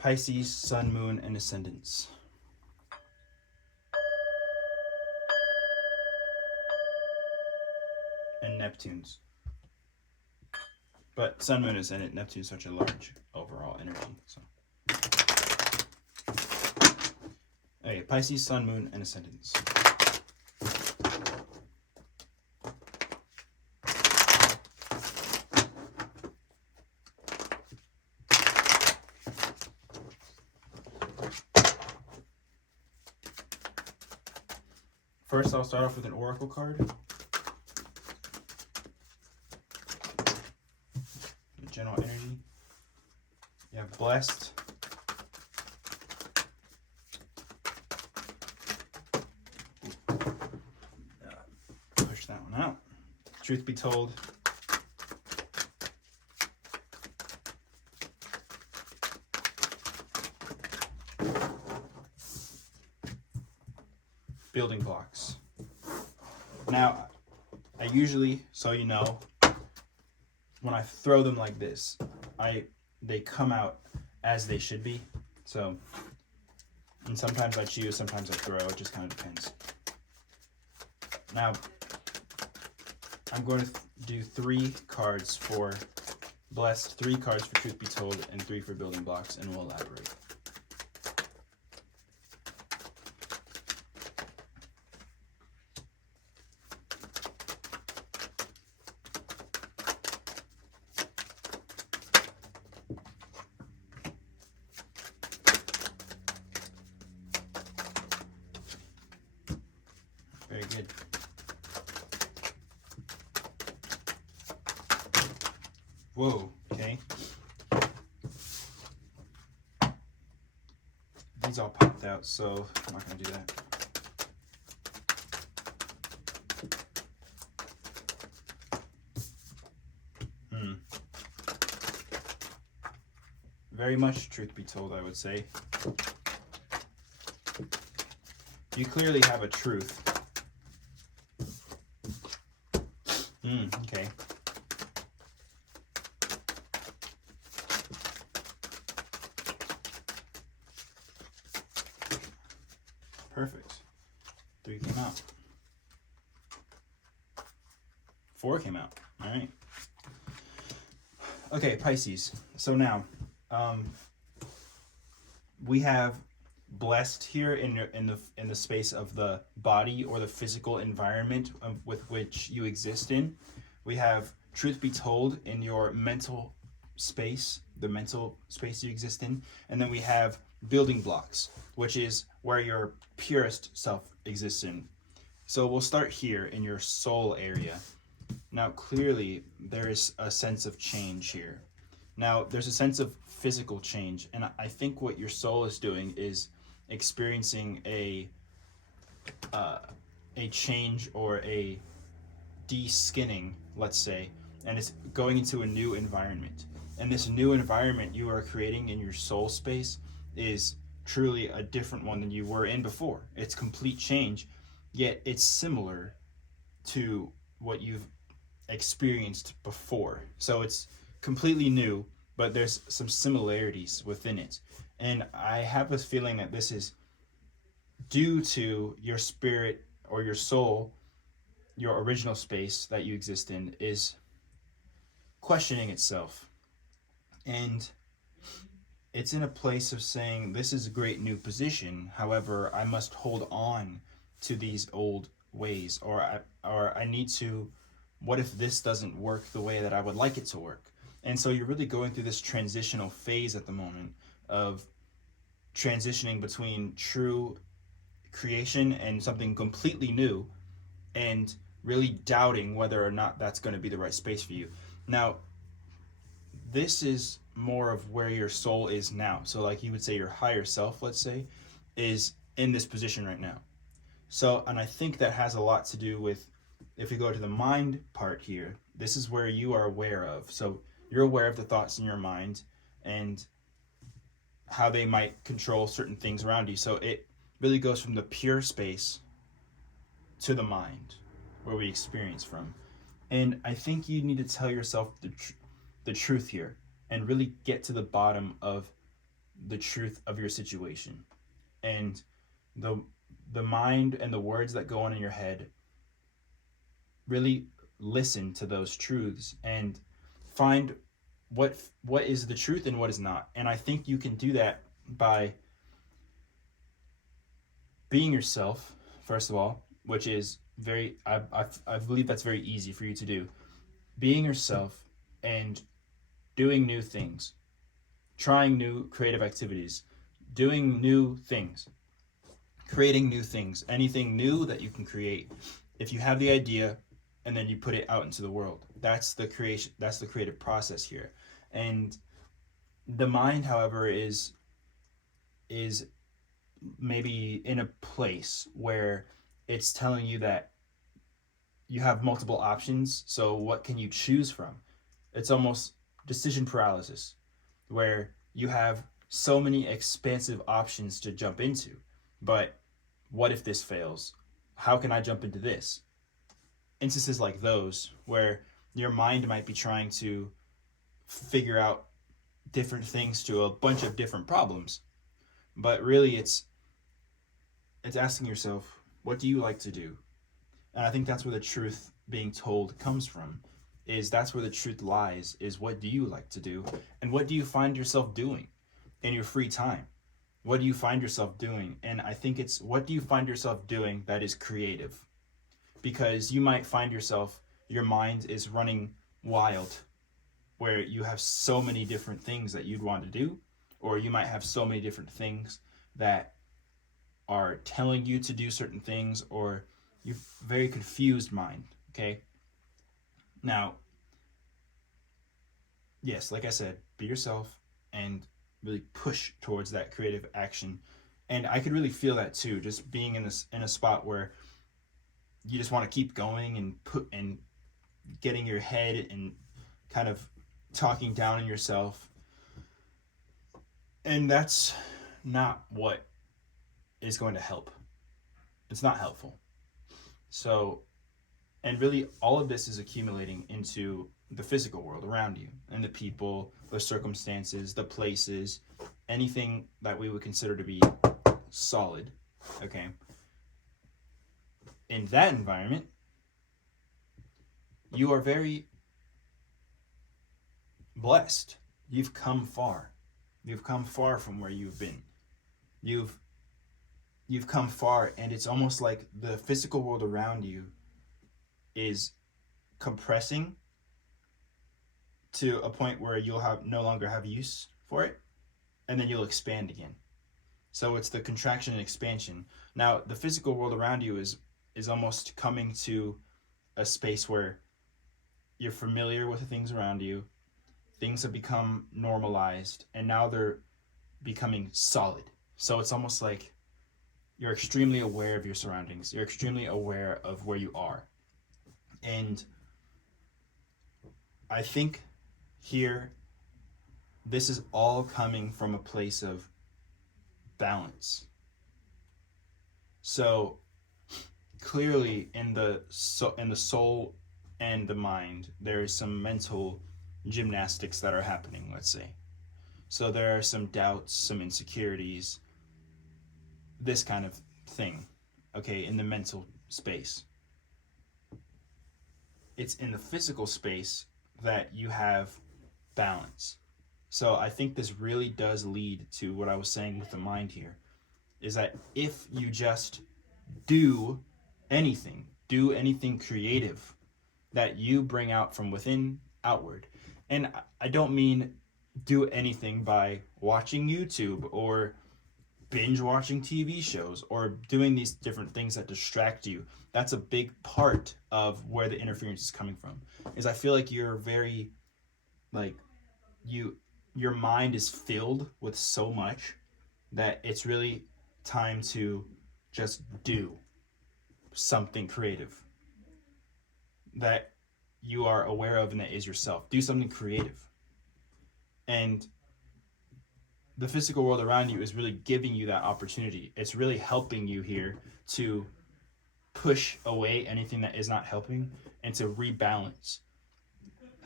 Pisces, Sun, Moon, and Ascendants. And Neptune's. But Sun, Moon, Ascendant, Neptune's such a large overall energy. So, okay, Pisces, Sun, Moon, and Ascendants. First, I'll start off with an oracle card. General energy. You have blessed. Push that one out. Truth be told. Building blocks. Now, I usually, so you know, when I throw them like this, they come out as they should be. So, and sometimes I choose, sometimes I throw. It just kind of depends. Now, I'm going to do 3 cards for blessed, 3 cards for truth be told, and 3 for building blocks, and we'll elaborate. Very good. Whoa, okay. These all popped out, so I'm not going to do that. Very much truth be told, I would say. You clearly have a truth. Okay. Perfect. 3 came out. 4 came out. All right. Okay, Pisces. So now, we have blessed here in the space of the body or the physical environment with which you exist in. We have truth be told in your mental space, the mental space you exist in, and then we have building blocks, which is where your purest self exists in. So we'll start here in your soul area. Now clearly there is a sense of change here. Now there's a sense of physical change, and I think what your soul is doing is experiencing a change or a de-skinning, let's say, and it's going into a new environment. And this new environment you are creating in your soul space is truly a different one than you were in before. It's complete change, yet it's similar to what you've experienced before. So it's completely new, but there's some similarities within it. And I have a feeling that this is due to your spirit or your soul, your original space that you exist in, is questioning itself. And it's in a place of saying, this is a great new position. However, I must hold on to these old ways, or I need to, what if this doesn't work the way that I would like it to work? And so you're really going through this transitional phase at the moment of transitioning between true creation and something completely new, and really doubting whether or not that's going to be the right space for you. Now, this is more of where your soul is now. So like you would say your higher self, let's say, is in this position right now. So, and I think that has a lot to do with, if we go to the mind part here, this is where you are aware of. So you're aware of the thoughts in your mind and how they might control certain things around you. So it really goes from the pure space to the mind, where we experience from. And I think you need to tell yourself the truth here and really get to the bottom of the truth of your situation. And the the mind and the words that go on in your head, really listen to those truths and find what is the truth and what is not. And I think you can do that by being yourself, first of all, which is very, I believe that's very easy for you to do. Being yourself and doing new things, trying new creative activities, doing new things, creating new things, anything new that you can create. If you have the idea and then you put it out into the world, that's the creation, that's the creative process here. And the mind, however, is maybe in a place where it's telling you that you have multiple options, so what can you choose from? It's almost decision paralysis, where you have so many expansive options to jump into, but what if this fails? How can I jump into this? Instances like those where your mind might be trying to figure out different things to a bunch of different problems, but really it's asking yourself, what do you like to do? And I think that's where the truth being told comes from, is that's where the truth lies, is what do you like to do? And what do you find yourself doing in your free time? What do you find yourself doing? And I think it's, what do you find yourself doing that is creative? Because you might find yourself, your mind is running wild, where you have so many different things that you'd want to do, or you might have so many different things that are telling you to do certain things, or you're very confused mind, okay? Now, yes, like I said, be yourself and really push towards that creative action. And I could really feel that too, just being in a spot where you just want to keep going and getting your head and kind of talking down on yourself. And that's not what is going to help. It's not helpful. So, and really all of this is accumulating into the physical world around you, and the people, the circumstances, the places, anything that we would consider to be solid, okay? In that environment, you are very blessed. You've come far. You've come far from where you've been. You've come far, and it's almost like the physical world around you is compressing to a point where you'll have no longer have use for it, and then you'll expand again. So it's the contraction and expansion. Now, the physical world around you is almost coming to a space where you're familiar with the things around you. Things have become normalized, and now they're becoming solid. So it's almost like you're extremely aware of your surroundings. You're extremely aware of where you are. And I think here, this is all coming from a place of balance. So clearly in the soul and the mind, there is some mental gymnastics that are happening, let's say. So there are some doubts, some insecurities, this kind of thing, okay, in the mental space. It's in the physical space that you have balance. So I think this really does lead to what I was saying with the mind here, is that if you just do anything creative that you bring out from within outward, and I don't mean do anything by watching YouTube or binge watching TV shows or doing these different things that distract you. That's a big part of where the interference is coming from. Is I feel like you're very, like, your mind is filled with so much that it's really time to just do something creative that you are aware of and that is yourself. Do something creative. And the physical world around you is really giving you that opportunity. It's really helping you here to push away anything that is not helping and to rebalance.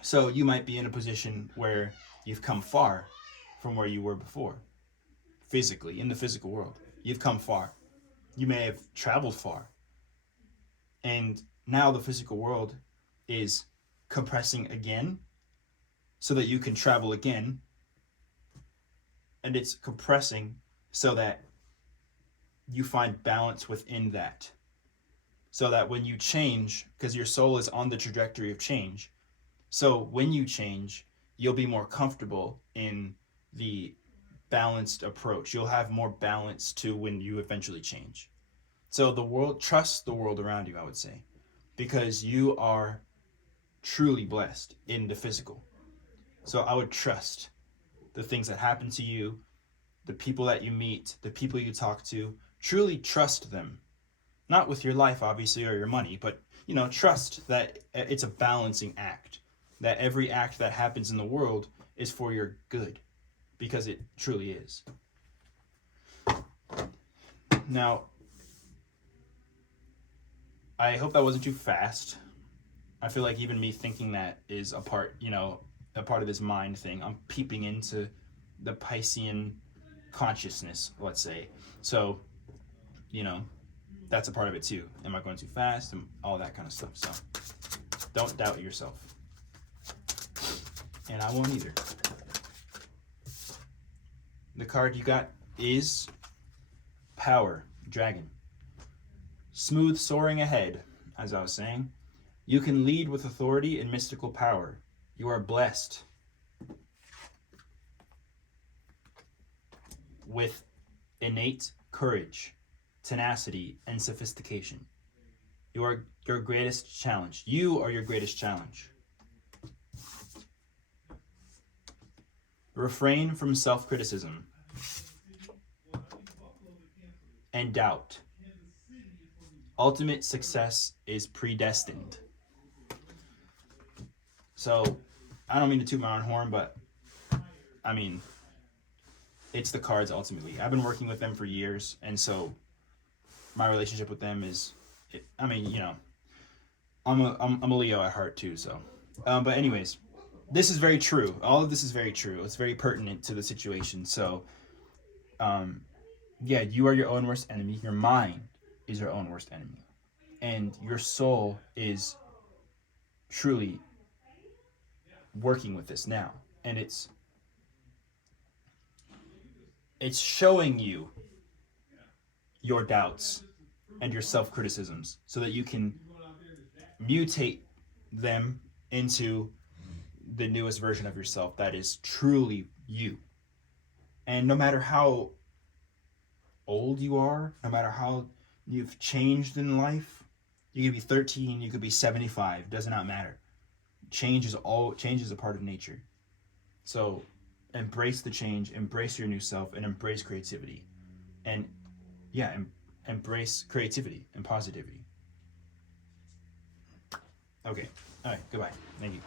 So you might be in a position where you've come far from where you were before. physically, in the physical world. You've come far. You may have traveled far. And now the physical world is compressing again so that you can travel again. And it's compressing so that you find balance within that. So that when you change, because your soul is on the trajectory of change, so when you change, you'll be more comfortable in the balanced approach. You'll have more balance to when you eventually change. So the world, trust the world around you, I would say, because you are truly blessed in the physical. So I would trust the things that happen to you, the people that you meet, the people you talk to. Truly trust them. Not with your life, obviously, or your money, but, trust that it's a balancing act. That every act that happens in the world is for your good, because it truly is. Now, I hope that wasn't too fast. I feel like even me thinking that is a part of this mind thing. I'm peeping into the Piscean consciousness, let's say. So, that's a part of it too. Am I going too fast? And all that kind of stuff. So, don't doubt yourself. And I won't either. The card you got is Power, Dragon. Smooth soaring ahead, as I was saying. You can lead with authority and mystical power. You are blessed with innate courage, tenacity, and sophistication. You are your greatest challenge. You are your greatest challenge. Refrain from self-criticism and doubt. Ultimate success is predestined. So, I don't mean to toot my own horn, but it's the cards ultimately. I've been working with them for years, and so my relationship with them is, I'm a Leo at heart too. So, but anyways, this is very true. All of this is very true. It's very pertinent to the situation. So, you are your own worst enemy. Your mind is your own worst enemy, and your soul is truly working with this now, and it's showing you your doubts and your self-criticisms so that you can mutate them into the newest version of yourself that is truly you. And no matter how old you are, no matter how you've changed in life, you could be 13, you could be 75, does not matter. Change is a part of nature. So embrace the change, embrace your new self, and embrace creativity. And embrace creativity and positivity. Okay. All right. Goodbye. Thank you.